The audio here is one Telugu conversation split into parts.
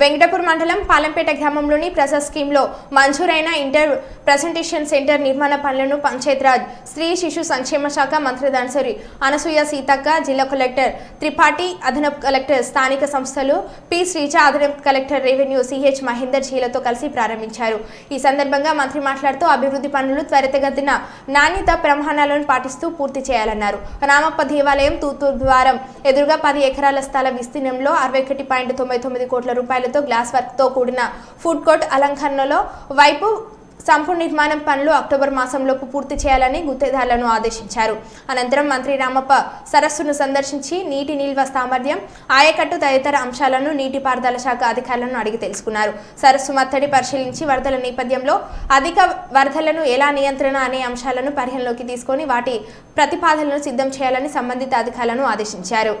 వెంకటపూర్ మండలం పాలంపేట గ్రామంలోని ప్రసాద్ స్కీమ్లో మంజూరైన ఇంటర్ ప్రెజెంటేషన్ సెంటర్ నిర్మాణ పనులను పంచాయతీరాజ్ స్త్రీ శిశు సంక్షేమ శాఖ మంత్రి దానసరి అనసూయ సీతక్క, జిల్లా కలెక్టర్ త్రిపాఠి, అదనపు కలెక్టర్, స్థానిక సంస్థలు పి శ్రీజ, అదనపు కలెక్టర్ రెవెన్యూ సిహెచ్ మహేందర్ జీలతో కలిసి ప్రారంభించారు. ఈ సందర్భంగా మంత్రి మాట్లాడుతూ అభివృద్ధి పనులు త్వరితగతిన నాణ్యత ప్రమాణాలను పాటిస్తూ పూర్తి చేయాలన్నారు. రామప్ప దేవాలయం తూర్పు ద్వారం ఎదురుగా 10 ఎకరాల స్థల విస్తీర్ణంలో 61.99 కోట్ల రూపాయలతో గ్లాస్ వర్క్ తో కూడిన ఫుడ్ కోర్ట్ అలంకరణలో వైపు సంపూర్ణ నిర్మాణం పనులు అక్టోబర్ మాసంలోపు పూర్తి చేయాలని గుత్తేదారులను ఆదేశించారు. అనంతరం మంత్రి రామప్ప సరస్సును సందర్శించి నీటి నిల్వ సామర్థ్యం, ఆయకట్టు తదితర అంశాలను నీటిపారుదల శాఖ అధికారులను అడిగి తెలుసుకున్నారు. సరస్సు మత్తడి పరిశీలించి వరదల నేపథ్యంలో అధిక వరదలను ఎలా నియంత్రణ అనే అంశాలను పరిగణలోకి తీసుకొని వాటి ప్రతిపాదనలను సిద్ధం చేయాలని సంబంధిత అధికారులను ఆదేశించారు.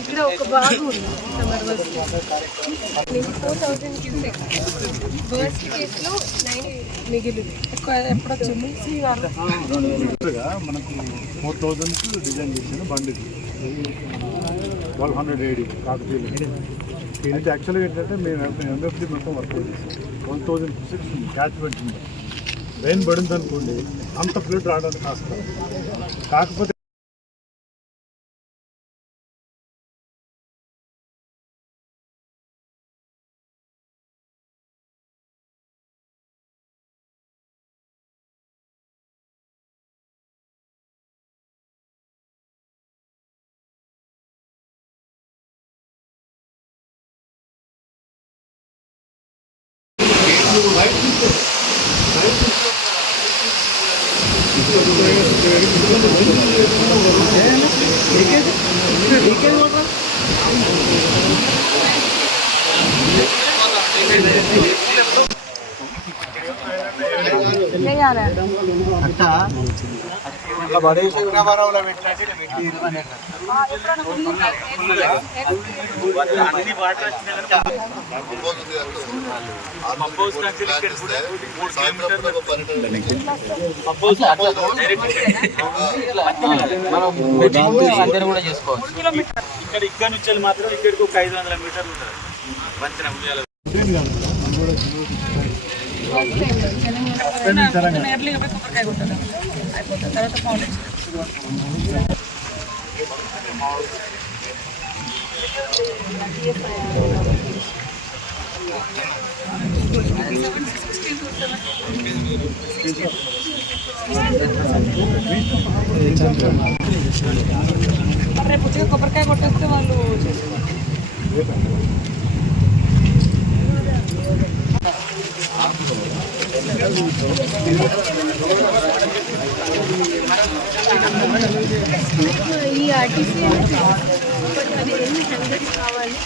ఇక్కడ ఒక బాగు ఉంది. 4,000 క్యూసెక్ వర్స్ట్ కేసులో 9 మిగిలింది. ఎప్పుడు వచ్చింది మనకు 4,000 డిజైన్ చేసిన బండి 1200 AD కాకతీయులు. అయితే యాక్చువల్గా ఏంటంటే మేము ఎంఎఫ్డి మొత్తం వర్క్ చేస్తాం. 1,000 క్యాచ్మెంట్ ఉంది. రెయిన్ పడింది అనుకోండి, అంత ఫ్లడ్ రావడానికి కాస్తారు. కాకపోతే ఇక్కడ నుంచి మాత్రం ఇక్కడికి ఒక 500 మీటర్లు ఉంటుంది. రేపు వచ్చి కొబ్బరికాయ కొట్టేస్తే వాళ్ళు చేసుకోవాలి. ఈ ఆర్టీసీ అది ఎన్ని కావాలి.